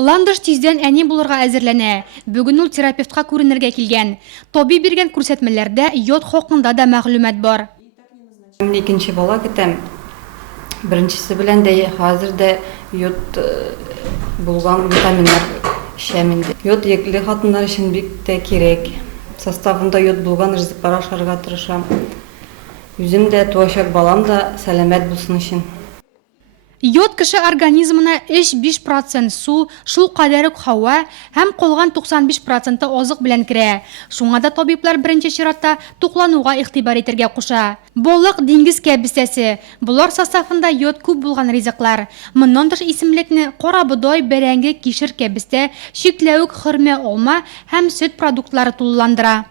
Ландыш тиздән әни булырга әзерләнә. Бүген ул терапевтка күренергә килгән. Таби биргән күрсәтмәләрдә йод хакында да мәгълүмат бар. Мин икенче бала көтәм. Беренчесе белән дә хәзер дә йод булган витаминнар эчәм инде. Йод яклы хатыннар өчен бик тә кирәк. Составында йод булган ризыклар ашарга тырышам. Үзем дә туачак балам да сәламәт булсын өчен. Йод кеше организмына 5% су, шул кадәр үк һава һәм калган 95% азык белән керә. Шуңа да табиблар беренче чиратта туклануга игътибар итәргә куша. Балык, диңгез кәбестәсе. Булар составында йод күп булган ризыклар. Моннан тыш исемлекне карабодай, бәрәңге, кишер кәбестә, чикләвек, хөрмә, алма һәм сөт продуктлары тулыландыра.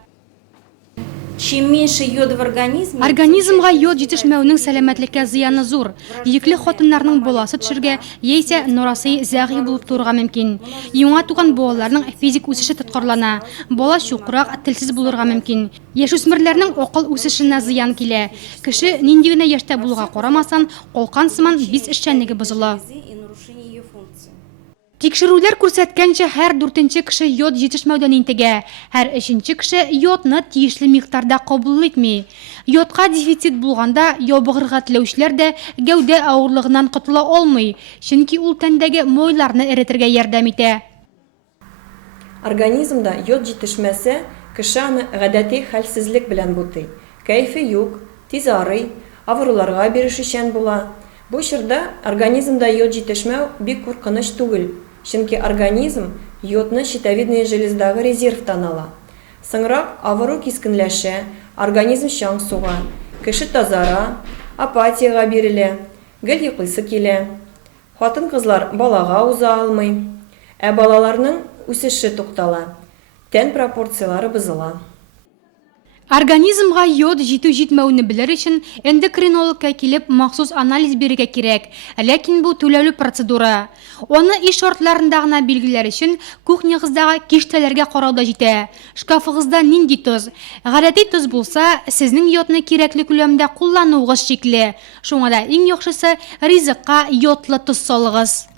Чем меньше йода в организме, Организмга йод җитешмәүнең сәламәтлеккә зыяны зур. Йөкле хатыннарның баласы төшәргә яисә норасый зәгъи булып турырга мөмкин. Яңа туган балаларның физик үсеше тоткарлана. Бала чукрак, телсез булырга мөмкин. Яшүсмерләрнең акыл үсешенә зыян килә. Кеше нинди генә яшьтә булуга карамасан, калкан сыман бис эшчәнлеге бозыла. и нарушение ее функций. Тикшерүләр күрсәткәнчә, һәр 4нче кеше йод җитешмәүдән интегә, һәр 3нче кеше йодны тиешле микътарда кабул итми. Йодка дефицит булганда ябыгырга теләүчеләр дә гәүдә авырлыгыннан котыла алмый, чөнки ул тәндәге майларны эретергә ярдәм итә. Организмда йод җитешмәсә, кеше аны гадәти хәлсезлек белән бутый. Кәйфе юк, тиз арый, авыруларга бирешүчән була. Бу чорда организмда йод җитешмәү бик куркыныч түгел. Чөнки организм йодны щитовидная желездагы резервтан ала. Соңрак авыру кискенләшә, организм чаң суга, кеше тазара, апатияга бирелә, гел йоклыйсы килә. Хатын-кызлар балага уза алмый, ә балаларның үсеше туктала, тән пропорциялары бозыла. Организмга йод җитү-җитмәүне белер өчен эндокринологка килеп махсус анализ бирергә кирәк, ләкин бу түләүле процедура. Аны иш шартларында гына билгеләр өчен кухнягыздагы киштәләргә карау да җитә. Шкафыгызда нинди тоз? Гадәти тоз булса, сезнең йодны кирәкле күләмдә куллануыгыз шикле. Шуңа да иң яхшысы ризыкка йодлы тоз салыгыз.